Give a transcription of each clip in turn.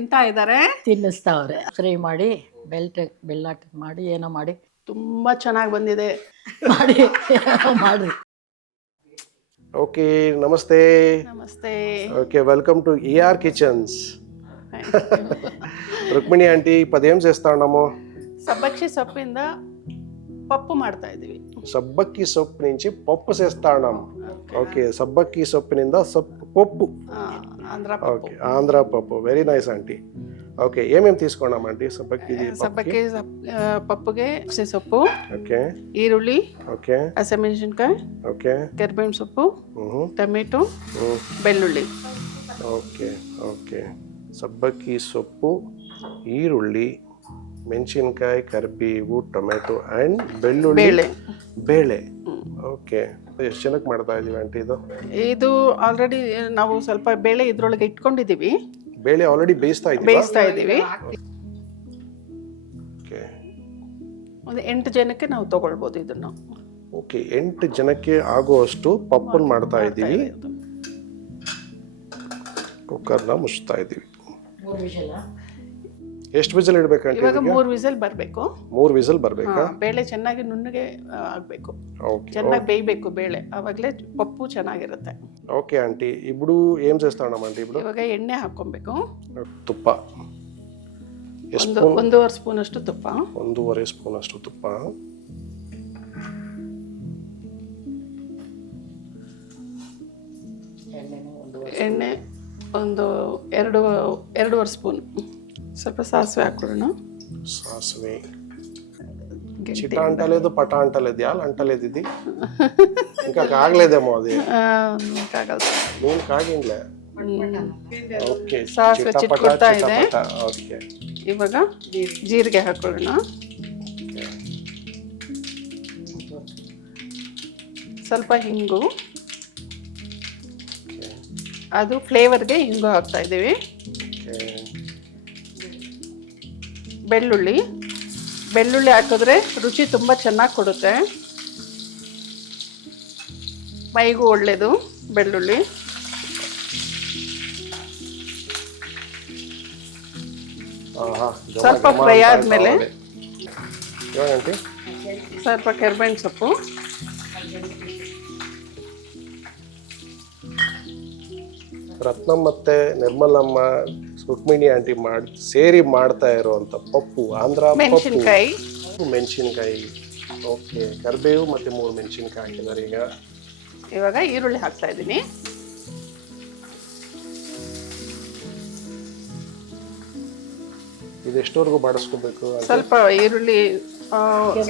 ತಿಂತಾ ಇದ್ದಾರೆ, ತಿನ್ನಿಸ್ತಾವ್ರೆ. ಫ್ರೈ ಮಾಡಿ ಬೆಲ್ಲ ಮಾಡಿ ಏನೋ ಮಾಡಿ ತುಂಬಾ ಚೆನ್ನಾಗಿ ಬಂದಿದೆ. ಮಾಡಿ ಮಾಡಿ. ಓಕೆ, ನಮಸ್ತೆ. ನಮಸ್ತೆ. Okay, welcome to AR kitchens. Rukmini aunty పదేం చేస్తా ఉన్నాము? సబ్బక్షి సొప్పింద పప్పు ಮಾಡ್ತಾ ಇದೀವಿ. సబ్బక్కి సొప్పు నుంచి పప్పు చేస్తా ఉన్నాము. ఓకే, సబ్బక్కి సొప్పిನಿಂದ పప్పు. ಆಂಧ್ರ ಪಪ್ಪು. ఓకే, ఆంధ్ర పప్పు. Very nice aunty. ఓకే, ఏమేమి తీసుకున్నాం ఆంటీ సబ్బక్కి ಪಪ್ಪುಗೆ ಸೊಪ್ಪು, ఓకే, ಈರುಳ್ಳಿ, ఓకే, ಹಸಿಮೆಣಸಿನಕಾಯಿ, ఓకే, ಕರಿಬೇವಿನ ಸೊಪ್ಪು, ಟೊಮೆಟೊ, ಬೆಳ್ಳುಳ್ಳಿ. ఓకే ఓకే, సబ్బక్కి సొప్పు, ಈರುಳ್ಳಿ, ಮೆಣಸಿನಕಾಯಿ, ಕರಿಬೇವು, ಟೊಮೆಟೊ ಅಂಡ್ ಬೆಳ್ಳುಳ್ಳಿ, ಬೇಳೆ. ಓಕೆ, ಎಷ್ಟು ಜನಕ್ಕೆ ಮಾಡ್ತಾ ಇದೀವಿ ಆಂಟಿ ಇದು ಆಲ್ರೆಡಿ ನಾವು ಸ್ವಲ್ಪ ಬೇಳೆ ಇದ್ರೊಳಗೆ ಇಟ್ಕೊಂಡಿದೀವಿ. ಬೇಳೆ ಆಲ್ರೆಡಿ ಬೇಯಿಸ್ತಾ ಇದೀವಿ. ಓಕೆ, ಒಂದು 8 ಜನಕ್ಕೆ ನಾವು ತಗೊಳ್ಬೋದು ಇದನ್ನ. ಓಕೆ, 8 ಜನಕ್ಕೆ ಆಗುವಷ್ಟು ಪಪ್ಪನ್ ಮಾಡ್ತಾ ಇದ್ದೀವಿ. ಕುಕ್ಕರ್ನ ಮುಚ್ತಾ ಇದ್ದೀವಿ. ಎಷ್ಟು ವಿಸಲ್ ಇಡಬೇಕಂತ? ಇವಾಗ 3 ವಿಸಲ್ ಬರಬೇಕು. 3 ವಿಸಲ್ ಬರಬೇಕಾ? ಬೇಳೆ ಚೆನ್ನಾಗಿ ನುಣ್ಣಗೆ ಆಗಬೇಕು, ಓಕೆ, ಚೆನ್ನಾಗಿ ಬೇಯಬೇಕು ಬೇಳೆ, ಆವಾಗಲೇ ಪಪ್ಪು ಚೆನ್ನಾಗಿರುತ್ತೆ. ఓకే ఆంటీ, ఇప్పుడు ఏం చేస్తాం ఆంటీ? ఇప్పుడు ಇವಾಗ ಎಣ್ಣೆ ಹಾಕೊಬೇಕು. ತುಪ್ಪ ಒಂದು 1.5 ಸ್ಪೂನ್ ಅಷ್ಟು ತುಪ್ಪ. 1.5 ಸ್ಪೂನ್ ಅಷ್ಟು ತುಪ್ಪ. ಎಣ್ಣೆ ಒಂದು 2.5 స్పూన్. ಸ್ವಲ್ಪ ಸಾಸಿವೆ ಹಾಕೊಳ್ಳೋಣ. సాసివే చిట అంటలేదు, పట అంటలేదు, యాల్ అంటలేదు. ఇది ఇంకా కాగలేదేమో, అది నేను కాగింగ్లే. ఓకే, ಸಾಸಿವೆ ಚಿಟ್ಕೊಳ್ತಾ ಇದೆ. ಓಕೆ, ಇವಾಗ ಜೀರಿಗೆ ಹಾಕೊಳ್ಳೋಣ. ಸ್ವಲ್ಪ ಹಿಂಗು, ಅದು ಫ್ಲೇವರ್ಗೆ ಹಿಂಗು ಹಾಕ್ತಾ ಇದ್ದೀವಿ. ಬೆಳ್ಳುಳ್ಳಿ ಹಾಕಿದ್ರೆ ರುಚಿ ತುಂಬ ಚೆನ್ನಾಗಿ ಕೊಡುತ್ತೆ, ಮೈಗೂ ಒಳ್ಳೆಯದು ಬೆಳ್ಳುಳ್ಳಿ. ಸ್ವಲ್ಪ ಫ್ರೈ ಆದಮೇಲೆ ಸ್ವಲ್ಪ ಕರಿಬೇವಿನ ಸೊಪ್ಪು, ರತ್ನಂ ಮತ್ತೆ ನಿರ್ಮಲಮ್ಮ, ರುಕ್ಮಿಣಿ ಆಂಟಿ ಸೇರಿ ಮಾಡ್ತಾ ಇರುವಂತ ಪಪ್ಪು, ಆಂಧ್ರ ಪಪ್ಪು. ಮೆಣಸಿನಕಾಯಿ. ಓಕೆ, ಕರಿಬೇವು ಮತ್ತೆ 3 ಮೆಣಸಿನಕಾಯಿ ಹಾಕಿದ್ದಾರೆ. ಇವಾಗ ಈರುಳ್ಳಿ ಹಾಕ್ತಾ ಇದ್ದೀನಿ. ಇದೆಷ್ಟವರೆಗೂ ಬಾಡಿಸ್ಕೋಬೇಕು? ಸ್ವಲ್ಪ ಈರುಳ್ಳಿ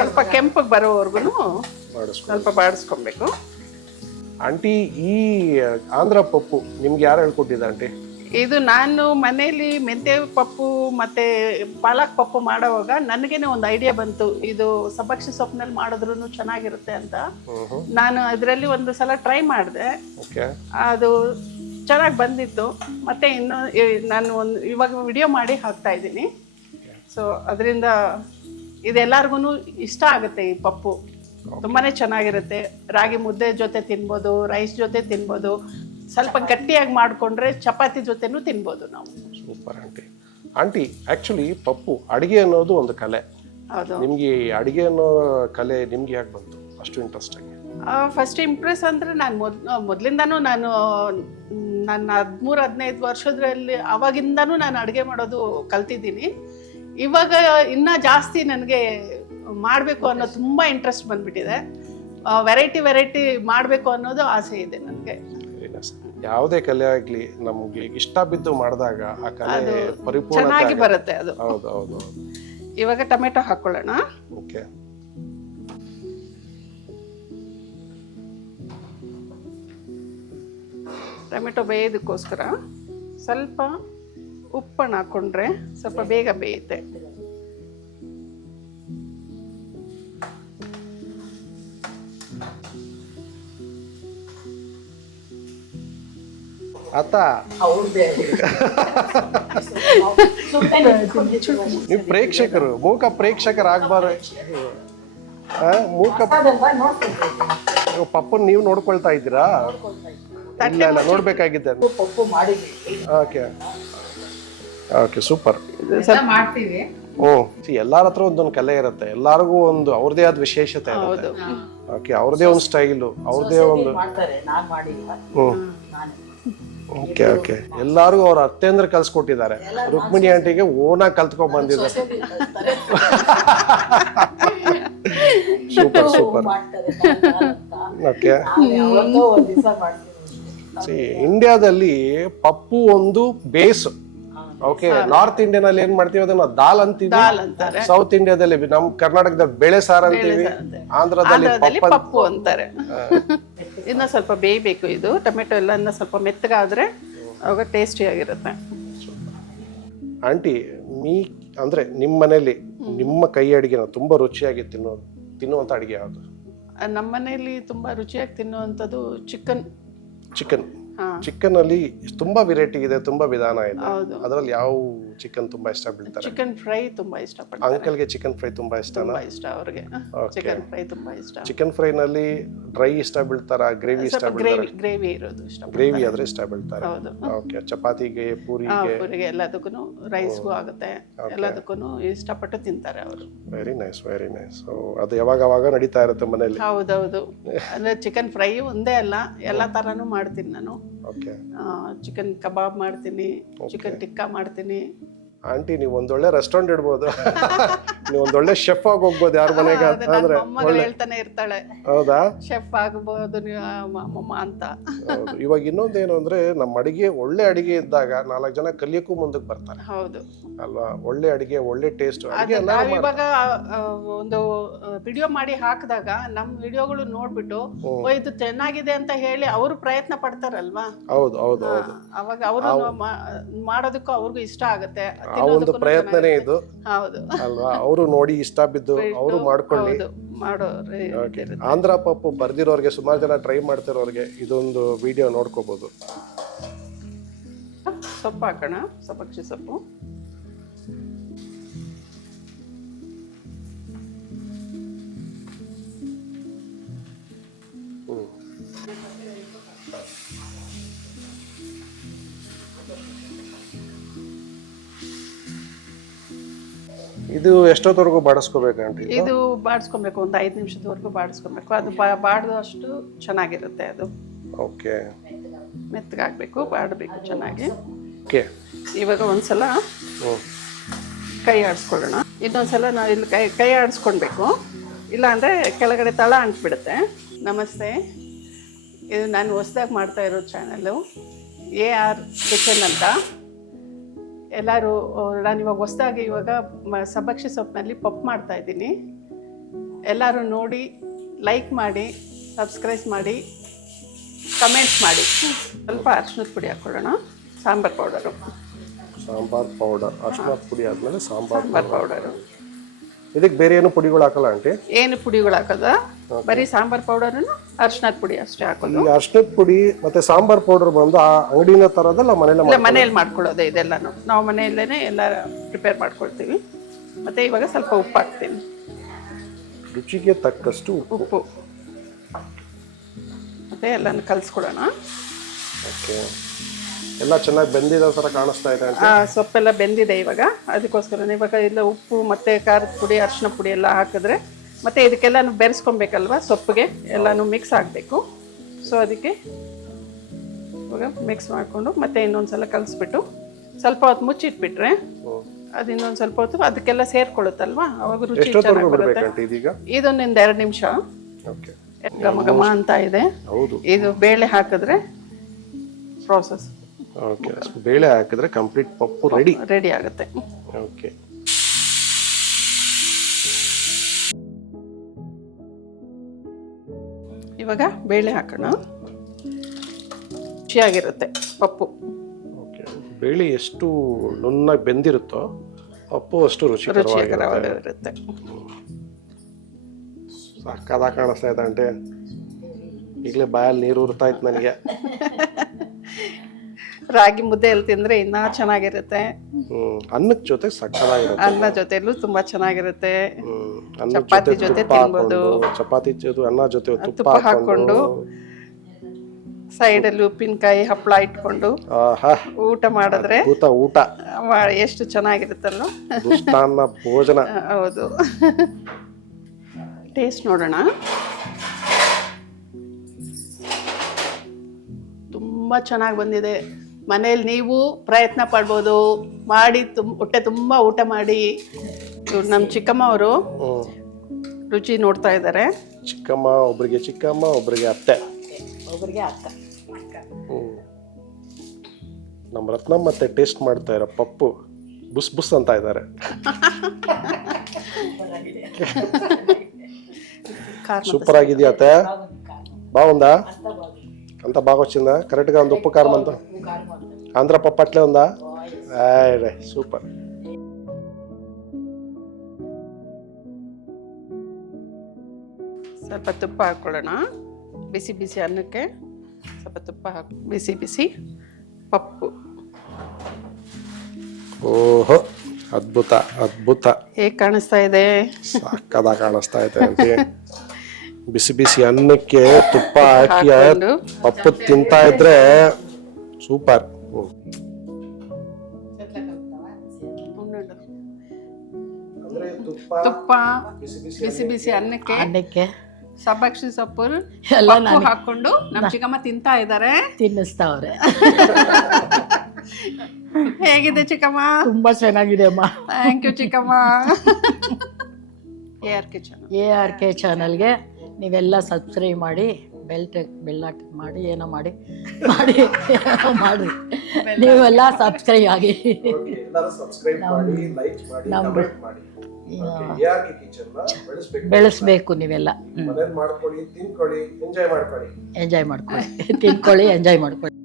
ಸ್ವಲ್ಪ ಕೆಂಪಗೆ ಬರೋವರೆಗೂ ಸ್ವಲ್ಪ ಬಾಡಿಸ್ಕೊಬೇಕು. ಆಂಟಿ, ಈ ಆಂಧ್ರ ಪಪ್ಪು ನಿಮ್ಗೆ ಯಾರು ಹೇಳ್ಕೊಟ್ಟಿದ್ದ ಆಂಟಿ? ಇದು ನಾನು ಮನೆಯಲ್ಲಿ ಮೆಂತ್ಯ ಪಪ್ಪು ಮತ್ತೆ ಪಾಲಕ್ ಪಪ್ಪು ಮಾಡೋವಾಗ ನನಗೇನೆ ಒಂದು ಐಡಿಯಾ ಬಂತು, ಇದು ಸಬ್ಬಕ್ಷಿ ಸೊಪ್ಪಿನಲ್ಲಿ ಮಾಡಿದ್ರು ಚೆನ್ನಾಗಿರುತ್ತೆ ಅಂತ. ನಾನು ಅದರಲ್ಲಿ ಒಂದು ಸಲ ಟ್ರೈ ಮಾಡಿದೆ, ಅದು ಚೆನ್ನಾಗಿ ಬಂದಿತ್ತು. ಮತ್ತೆ ಇನ್ನು ನಾನು ಇವಾಗ ವಿಡಿಯೋ ಮಾಡಿ ಹಾಕ್ತಾ ಇದ್ದೀನಿ. ಸೊ ಅದರಿಂದ ಇದೆಲ್ಲರಿಗೂ ಇಷ್ಟ ಆಗುತ್ತೆ. ಈ ಪಪ್ಪು ತುಂಬಾ ಚೆನ್ನಾಗಿರುತ್ತೆ. ರಾಗಿ ಮುದ್ದೆ ಜೊತೆ ತಿನ್ಬೋದು, ರೈಸ್ ಜೊತೆ ತಿನ್ಬೋದು, ಸ್ವಲ್ಪ ಗಟ್ಟಿಯಾಗಿ ಮಾಡಿಕೊಂಡ್ರೆ ಚಪಾತಿ ಜೊತೆನೂ ತಿನ್ಬೋದು ನಾವು. Super aunty. ಆಂಟಿ, ಆ್ಯಕ್ಚುಲಿ ಪಪ್ಪು ಅಡುಗೆ ಅನ್ನೋದು ಒಂದು ಕಲೆ. ಹೌದು. ನಿಮಗೆ ಅಡುಗೆ ಅನ್ನೋ ಕಲೆ ನಿಮ್ಗೆ ಯಾಕೆ ಬಂತು ಅಷ್ಟು ಇಂಟ್ರೆಸ್ಟ್ ಆಗಿ? ಫಸ್ಟ್ ಇಂಪ್ರೆಸ್ ಅಂದರೆ ನಾನು ಮೊದಲಿಂದನೂ ನನ್ನ 13-15 ವರ್ಷದಲ್ಲಿ ಅವಾಗಿಂದನೂ ನಾನು ಅಡುಗೆ ಮಾಡೋದು ಕಲ್ತಿದ್ದೀನಿ. ಇವಾಗ ಇನ್ನೂ ಜಾಸ್ತಿ ನನಗೆ ಮಾಡಬೇಕು ಅನ್ನೋ ತುಂಬ ಇಂಟ್ರೆಸ್ಟ್ ಬಂದ್ಬಿಟ್ಟಿದೆ. ವೆರೈಟಿ ಮಾಡಬೇಕು ಅನ್ನೋದು ಆಸೆ ಇದೆ ನನಗೆ. ಯಾವುದೇ ಕಲೆ ಆಗಲಿ ನಮಗೆ ಇಷ್ಟ ಬಿದ್ದು ಮಾಡಿದಾಗ ಆ ಕಲೆ ಪರಿಪೂರ್ಣ ಚೆನ್ನಾಗಿ ಬರುತ್ತೆ. ಅದು ಹೌದು. ಇವಾಗ ಟೊಮೆಟೊ ಹಾಕೊಳ್ಳೋಣ. ಓಕೆ, ಟೊಮೆಟೊ ಬೇಯೋದಕ್ಕೋಸ್ಕರ ಸ್ವಲ್ಪ ಉಪ್ಪನ್ನು ಹಾಕ್ಕೊಂಡ್ರೆ ಸ್ವಲ್ಪ ಬೇಗ ಬೇಯುತ್ತೆ. ಅತ್ತ ನೀವು ಪ್ರೇಕ್ಷಕರು, ಮೂಕ ಪ್ರೇಕ್ಷಕರಾಗಬಾರ್ದು. ಮೂಕ ಪಪ್ಪನ್ ನೀವು ನೋಡ್ಕೊಳ್ತಾ ಇದ್ದೀರಾ? ಇಲ್ಲ ನೋಡ್ಬೇಕಾಗಿದ್ದೆ. ಪಪ್ಪು ಮಾಡಿದ್ವಿ. Okay, okay super. ಮಾಡ್ತೀವಿ. ಎಲ್ಲಾರ ಹತ್ರ ಒಂದೊಂದು ಕಲೆ ಇರುತ್ತೆ, ಎಲ್ಲಾರ್ಗೂ ಒಂದು ಅವ್ರದೇ ಆದ ವಿಶೇಷತೆ ಇರುತ್ತೆ. ಓಕೆ, ಅವ್ರದೇ ಒಂದು ಸ್ಟೈಲು, ಅವ್ರದೇ ಒಂದು ಮಾಡ್ತಾರೆ, ನಾನ್ ಮಾಡಿಲ್ಲ. Okay okay. ಎಲ್ಲಾರ್ಗು ಅವ್ರ ಅತ್ತೆಂದ್ರೆ ಕಲ್ಸ್ಕೊಟ್ಟಿದ್ದಾರೆ. ರುಕ್ಮಿಣಿ ಆಂಟಿಗೆ ಓನಾಗಿ ಕಲ್ತ್ಕೊಂಡ್ ಬಂದಿದ್ದಾರೆ. Super super. ಓಕೆ, ಇಂಡಿಯಾದಲ್ಲಿ ಪಪ್ಪು ಒಂದು ಬೇಸ್. ಓಕೆ, ನಾರ್ತ್ ಇಂಡಿಯನ್ ಅಲ್ಲಿ ಏನ್ ಮಾಡ್ತೀವಿ ಅದನ್ನ ದಾಲ್ ಅಂತೀವಿ, ಸೌತ್ ಇಂಡಿಯಾದಲ್ಲಿ ನಮ್ ಕರ್ನಾಟಕದಲ್ಲಿ ಬೇಳೆ ಸಾರು ಅಂತೀವಿ, ಆಂಧ್ರದಲ್ಲಿ ಪಪ್ಪು ಅಂತಾರೆ. ಇನ್ನ ಸ್ವಲ್ಪ ಬೇಯಬೇಕು ಇದು ಟೊಮೆಟೊ ಎಲ್ಲ, ಇನ್ನ ಸ್ವಲ್ಪ ಮೆತ್ತಗಾದ್ರೆ ಅವಾಗ ಟೇಸ್ಟಿ ಆಗಿರುತ್ತೆ. ಆಂಟಿ, ಅಂದ್ರೆ ನಿಮ್ಮ ಮನೇಲಿ ನಿಮ್ಮ ಕೈ ಅಡಿಗೆನ ತುಂಬಾ ರುಚಿಯಾಗಿ ತಿನ್ನುವಂತ ಅಡಿಗೆ ಯಾವುದು? ನಮ್ಮ ಮನೆಯಲ್ಲಿ ತುಂಬಾ ರುಚಿಯಾಗಿ ತಿನ್ನುವಂಥದ್ದು ಚಿಕನ್. ಚಿಕನ್ ಅಲ್ಲಿ ತುಂಬಾ ವೆರೈಟಿ ಇದೆ, ತುಂಬಾ ವಿಧಾನ ಇದೆ. ಅದರಲ್ಲಿ ಯಾವ ಚಿಕನ್ ತುಂಬಾ ಇಷ್ಟ ಬೀಳ್ತಾರೆ? ಚಿಕನ್ ಫ್ರೈ ತುಂಬಾ ಇಷ್ಟಪಡ್ತಾರೆ. ಅಂಕಲ್ಗೆ ಚಿಕನ್ ಫ್ರೈ ತುಂಬಾ ಇಷ್ಟನಾ? ಇಷ್ಟ ಅವ್ರಿಗೆ ಚಿಕನ್ ಫ್ರೈ ತುಂಬಾ ಇಷ್ಟ. ಚಿಕನ್ ಫ್ರೈ ನಲ್ಲಿ ಡ್ರೈ ಇಷ್ಟ ಬೀಳ್ತಾರಾ, ಗ್ರೇವಿ ಇಷ್ಟ ಬೀಳ್ತಾರಾ? ಗ್ರೇವಿ ಇರೋದು ಇಷ್ಟ. ಗ್ರೇವಿ ಆದ್ರೆ ಇಷ್ಟ ಬೀಳ್ತಾರೆ. ಓಕೆ, ಚಪಾತಿಗೆ, ಪೂರಿಗೆ ಎಲ್ಲದಕ್ಕೂ, ರೈಸ್ಗೂ ಆಗುತ್ತೆ, ಎಲ್ಲದಕ್ಕೂ ಇಷ್ಟಪಟ್ಟು ತಿಂತಾರೆ ಅವರು. Very nice, very nice. So ಅದು ಯಾವಾಗ ನಡೀತಾ ಇರುತ್ತೆ ಮನೆಯಲ್ಲಿ? ಹೌದೌದು. ಅಂದ್ರೆ ಚಿಕನ್ ಫ್ರೈ ಒಂದೇ ಅಲ್ಲ, ಎಲ್ಲಾ ತರಾನು ಮಾಡ್ತೀನಿ ನಾನು. ಚಿಕನ್ ಕಬಾಬ್ ಮಾಡ್ತೀನಿ, ಚಿಕನ್ ಟಿಕ್ಕಾ ಮಾಡ್ತೀನಿ. ಆಂಟಿ, ನೀವು ಒಂದೊಳ್ಳೆ ರೆಸ್ಟೋರೆಂಟ್ ಇಡ್ಬೋದು. ನೀವು ಒಂದೊಳ್ಳೆ ಶೆಫ್ ಆಗಿ ಹೋಗ್ಬೋದು ಯಾರ ಮನೆಗೆ ಅಂದ್ರೆ. ಹೇಳ್ತಾನೆ ಇರ್ತಾಳೆ, ಹೌದಾ, ಶೆಫ್ ಆಗ್ಬೋದು ಅಮ್ಮಮ್ಮ ಅಂತ. ಇವಾಗ ಇನ್ನೊಂದೇನು ಅಂದ್ರೆ, ನಮ್ಮ ಅಡಿಗೆ ಒಳ್ಳೆ ಅಡಿಗೆ ಇದ್ದಾಗ 4 ಜನ ಕಲಿಯಕ್ಕೂ ಮುಂದಕ್ಕೆ ಬರ್ತಾರೆ. ಹೌದು ಅಲ್ವಾ? ಒಳ್ಳೆ ಅಡಿಗೆ, ಒಳ್ಳೆ ಟೇಸ್ಟ್. ಇವಾಗ ಒಂದು ವಿಡಿಯೋ ಮಾಡಿ ಹಾಕಿದಾಗ ನಮ್ ವಿಡಿಯೋಗಳು ನೋಡ್ಬಿಟ್ಟು ಇದು ಚೆನ್ನಾಗಿದೆ ಅಂತ ಹೇಳಿ ಅವರು ಪ್ರಯತ್ನ ಪಡ್ತಾರಲ್ವಾ? ಹೌದು ಹೌದು ಹೌದು. ಅವಾಗ ಅವರು ಮಾಡೋದಕ್ಕೂ ಅವ್ರಿಗೂ ಇಷ್ಟ ಆಗುತ್ತೆ. ಆ ಒಂದು ಪ್ರಯತ್ನನೇ ಇದು. ಹೌದು ಅಲ್ವಾ? ಅವರು ನೋಡಿ ಇಷ್ಟ ಬಿದ್ದು ಅವರು ಮಾಡ್ಕೊಳ್ಳಿ. ಆಂಧ್ರ ಪಪ್ಪು ಬರ್ದಿರೋರ್ಗೆ, ಸುಮಾರು ಜನ ಟ್ರೈ ಮಾಡ್ತಿರೋರ್ಗೆ ಇದೊಂದು ವಿಡಿಯೋ ನೋಡ್ಕೋಬಹುದು. ಸೊಪ್ಪು ಹಾಕೋಣ, ಸಬ್ಬಕ್ಕಿ ಸೊಪ್ಪು. ಇದು ಎಷ್ಟೊತ್ತವರೆಗೂ ಬಾಡಿಸ್ಕೋಬೇಕು ಆಂಟಿ? ಇದು ಬಾಡಿಸ್ಕೊಬೇಕು, ಒಂದು 5 ನಿಮಿಷದವರೆಗೂ ಬಾಡಿಸ್ಕೊಬೇಕು. ಅದು ಬಾಡಿದಷ್ಟು ಚೆನ್ನಾಗಿರುತ್ತೆ. ಅದು ಓಕೆ, ಮೆತ್ತಗಾಗಬೇಕು, ಬಾಡಬೇಕು ಚೆನ್ನಾಗಿ. ಓಕೆ, ಇವಾಗ ಒಂದ್ಸಲ ಕೈ ಆಡಿಸ್ಕೊಳ್ಳೋಣ. ಇನ್ನೊಂದ್ಸಲ ನಾವು ಇಲ್ಲಿ ಕೈ ಆಡಿಸ್ಕೊಳ್ಬೇಕು, ಇಲ್ಲಾಂದರೆ ಕೆಳಗಡೆ ತಳ ಅಂಟ್ಬಿಡುತ್ತೆ. ನಮಸ್ತೆ, ಇದು ನಾನು ಹೊಸ್ದಾಗಿ ಮಾಡ್ತಾ ಇರೋ ಚಾನಲ್ಲು AR ಕಿಚನ್ ಅಂತ. ಎಲ್ಲರೂ, ನಾನು ಇವಾಗ ಹೊಸ್ದಾಗಿ ಸಬ್ಬಕ್ಕಿ ಸೊಪ್ಪಿನಲ್ಲಿ ಪಪ್ಪು ಮಾಡ್ತಾ ಇದ್ದೀನಿ. ಎಲ್ಲರೂ ನೋಡಿ, ಲೈಕ್ ಮಾಡಿ, ಸಬ್ಸ್ಕ್ರೈಬ್ ಮಾಡಿ, ಕಮೆಂಟ್ಸ್ ಮಾಡಿ. ಸ್ವಲ್ಪ ಅರಿಶಿನದ ಪುಡಿ ಹಾಕ್ಕೊಳ್ಳೋಣ, ಸಾಂಬಾರ್ ಪೌಡರು. ಅರಿಶಿನದ ಪುಡಿ ಆದಮೇಲೆ ಸಾಂಬಾರ್ ಪೌಡರು. ಇದಕ್ಕೆ ಬೇರೆ ಏನು ಪುಡಿಗಳು ಹಾಕಲ್ಲ ಆಂಟಿ? ಏನು ಪುಡಿಗಳು ಹಾಕೋದ, ಬರೀ ಸಾಂಬಾರ್ ಪೌಡರನ್ನು ಅರಿಶಿನದ ಪುಡಿ ಅಷ್ಟೇ ಹಾಕೋದು. ಅರಿಶಿನದ ಪುಡಿ ಮತ್ತೆ ಸಾಂಬಾರ್ ಪೌಡರ್ ಬಂದು ಆ ಅಂಗಡಿನ ತರದಲ್ಲ, ಮನೇಲಿ ಮಾಡ್ಕೊಳ್ಳೋದು. ಇದೆಲ್ಲನೂ ನಾವು ಮನೆಯಲ್ಲೇ ಎಲ್ಲ ಪ್ರಿಪೇರ್ ಮಾಡ್ಕೊಳ್ತೀವಿ. ಮತ್ತೆ ಇವಾಗ ಸ್ವಲ್ಪ ಉಪ್ಪು ಹಾಕ್ತೀನಿ, ರುಚಿಗೆ ತಕ್ಕಷ್ಟು ಉಪ್ಪು. ಮತ್ತೆ ಎಲ್ಲನೂ ಕಲಿಸ್ಕೊಡೋಣ. ಓಕೆ, ಎಲ್ಲ ಚೆನ್ನಾಗಿ ಬೆಂದಿರೋ ಥರ ಕಾಣಿಸ್ತಾ ಇದೆ. ಸೊಪ್ಪೆಲ್ಲ ಬೆಂದಿದೆ ಇವಾಗ, ಅದಕ್ಕೋಸ್ಕರ ಇವಾಗ ಇಲ್ಲ ಉಪ್ಪು ಮತ್ತು ಖಾರದ ಪುಡಿ, ಅರಿಶಿನ ಪುಡಿ ಎಲ್ಲ ಹಾಕಿದ್ರೆ ಮತ್ತು ಇದಕ್ಕೆಲ್ಲನೂ ಬೆರೆಸ್ಕೊಬೇಕಲ್ವ, ಸೊಪ್ಪಿಗೆ ಎಲ್ಲನೂ ಮಿಕ್ಸ್ ಆಗಬೇಕು. ಸೊ ಅದಕ್ಕೆ ಇವಾಗ ಮಿಕ್ಸ್ ಮಾಡಿಕೊಂಡು ಮತ್ತೆ ಇನ್ನೊಂದು ಸಲ ಕಲಿಸ್ಬಿಟ್ಟು ಸ್ವಲ್ಪ ಹೊತ್ತು ಮುಚ್ಚಿಟ್ಬಿಟ್ರೆ ಅದು ಇನ್ನೊಂದು ಸ್ವಲ್ಪ ಹೊತ್ತು ಅದಕ್ಕೆಲ್ಲ ಸೇರ್ಕೊಳ್ಳುತ್ತಲ್ವಾ, ಅವಾಗ ರುಚಿ ಚೆನ್ನಾಗಿ ಬರುತ್ತೆ. ಇದೊಂದು 2 ನಿಮಿಷ ಘಮ ಘಮ ಅಂತ ಇದೆ. ಇದು ಬೇಳೆ ಹಾಕಿದ್ರೆ ಪ್ರಾಸೆಸ್. ಓಕೆ, ಬೇಳೆ ಹಾಕಿದ್ರೆ ಕಂಪ್ಲೀಟ್ ಪಪ್ಪು ರೆಡಿ ಆಗುತ್ತೆ. ಓಕೆ, ಇವಾಗ ಬೇಳೆ ಹಾಕೋಣ, ರುಚಿಯಾಗಿರುತ್ತೆ ಪಪ್ಪು. ಓಕೆ, ಬೇಳೆ ಎಷ್ಟು ನುಣ್ಣಗೆ ಬೆಂದಿರುತ್ತೋ ಪಪ್ಪು ಅಷ್ಟು ರುಚಿಕರವಾಗಿರುತ್ತೆ. ಸಾಕಾದ ಕಾಣಿಸ್ತಾ ಇದೆ ಆಂಟಿ, ಈಗಲೇ ಬಾಯಲ್ಲಿ ನೀರು ಉರ್ತಾ ಇತ್ತು ನನಗೆ. ರಾಗಿ ಮುದ್ದೆಯಲ್ಲಿ ತಿಂದ್ರೆ ಇನ್ನೂ ಚೆನ್ನಾಗಿರುತ್ತೆ. ಅನ್ನದ ಜೊತೆ ಸಕ್ಕತ್ತಾಗಿರುತ್ತೆ. ಅನ್ನ ಜೊತೆಲೂ ತುಂಬಾ ಚೆನ್ನಾಗಿರುತ್ತೆ. ಚಪಾತಿ ಜೊತೆ ತಿನ್ಬೋದು, ಚಪಾತಿ ಜೊತೆ ಅನ್ನ ಜೊತೆ ತುಪ್ಪ ಹಾಕೊಂಡು ಸೈಡಲ್ಲಿ ಉಪ್ಪಿನಕಾಯಿ ಹಪ್ಪಳ ಇಟ್ಕೊಂಡು ಆಹಾ ಊಟ ಮಾಡಿದ್ರೆ ಊಟ ಎಷ್ಟು ಚೆನ್ನಾಗಿರುತ್ತಲ್ಲ. ದುಷ್ಟಾನ್ನ ಭೋಜನ. ಹೌದು. ಟೇಸ್ಟ್ ನೋಡೋಣ. ತುಂಬ ಚೆನ್ನಾಗಿ ಬಂದಿದೆ. ಮನೇಲಿ ನೀವು ಪ್ರಯತ್ನ ಪಡ್ಬೋದು, ಮಾಡಿ ಹೊಟ್ಟೆ ತುಂಬ ಊಟ ಮಾಡಿ. ಇವ್ರು ನಮ್ಮ ಚಿಕ್ಕಮ್ಮ ಅವರು ರುಚಿ ನೋಡ್ತಾ ಇದ್ದಾರೆ. ಚಿಕ್ಕಮ್ಮ ಒಬ್ರಿಗೆ ಚಿಕ್ಕಮ್ಮ ಒಬ್ರಿಗೆ ಅತ್ತೆ. ಒಬ್ಬರಿಗೆ ಅಕ್ಕ. ನಮ್ಮ ರತ್ನ ಮತ್ತೆ ಟೇಸ್ಟ್ ಮಾಡ್ತಾ ಇರೋ ಪಪ್ಪು ಬುಸ್ ಬುಸ್ ಅಂತ ಇದ್ದಾರೆ. సూపర్ ఆగిది అత్త బాగుందా అంత బాగా వచ్చిందా కరెక్ట్గా ఉంది ఉప్పు కారం అంతా ఆంధ్ర పప్పు అట్లే ఉందా సూపర్ ಸ್ವಲ್ಪ ತುಪ್ಪ ಹಾಕೊಳ್ಳೋಣ ಬಿಸಿ ಬಿಸಿ ಅನ್ನಕ್ಕೆ ಸ್ವಲ್ಪ ತುಪ್ಪ ಹಾಕಿ ಬಿಸಿ ಬಿಸಿ ಪಪ್ಪು ಓಹೋ ಅದ್ಭುತ ಅದ್ಭುತ ಹೇಗೆ ಕಾಣಿಸ್ತಾ ಇದೆ ಸಾಕದ ಕಾಣಿಸ್ತಾ ಇದೆ ಅಂತ ಬಿಸಿ ಬಿಸಿ ಅನ್ನಕ್ಕೆ ತುಪ್ಪ ಹಾಕಿ ಪಪ್ಪು ತಿಂತಾ ಇದ್ರೆ ಸೂಪರ್ ತುಪ್ಪ ಬಿಸಿ ಬಿಸಿ ಅನ್ನಕ್ಕೆ ಸಬ್ಬಕ್ಷಿ ಸೊಪ್ಪು ಎಲ್ಲ ಹಾಕೊಂಡು ನಮ್ಮ ಚಿಕ್ಕಮ್ಮ ತಿಂತಾ ಇದ್ದಾರೆ ತಿನ್ನಿಸ್ತಾವ್ರೆ ಹೇಗಿದೆ ಚಿಕ್ಕಮ್ಮ ತುಂಬಾ ಚೆನ್ನಾಗಿದೆ ಅಮ್ಮ ಥ್ಯಾಂಕ್ ಯು ಚಿಕ್ಕಮ್ಮ ARK ಚಾನಲ್ಗೆ ನೀವೆಲ್ಲ ಸಬ್ಸ್ಕ್ರೈಬ್ ಮಾಡಿ ಬೆಲ್ ಮಾಡಿ ಏನೋ ಮಾಡಿ ಮಾಡಿ ನೀವೆಲ್ಲ ಸಬ್ಸ್ಕ್ರೈಬ್ ಆಗಿ ಬೆಳೆಸ್ಬೇಕು ನೀವೆಲ್ಲ ಎಂಜಾಯ್ ಮಾಡ್ಕೊಳ್ಳಿ ತಿನ್ಕೊಳ್ಳಿ ಎಂಜಾಯ್ ಮಾಡ್ಕೊಳ್ಳಿ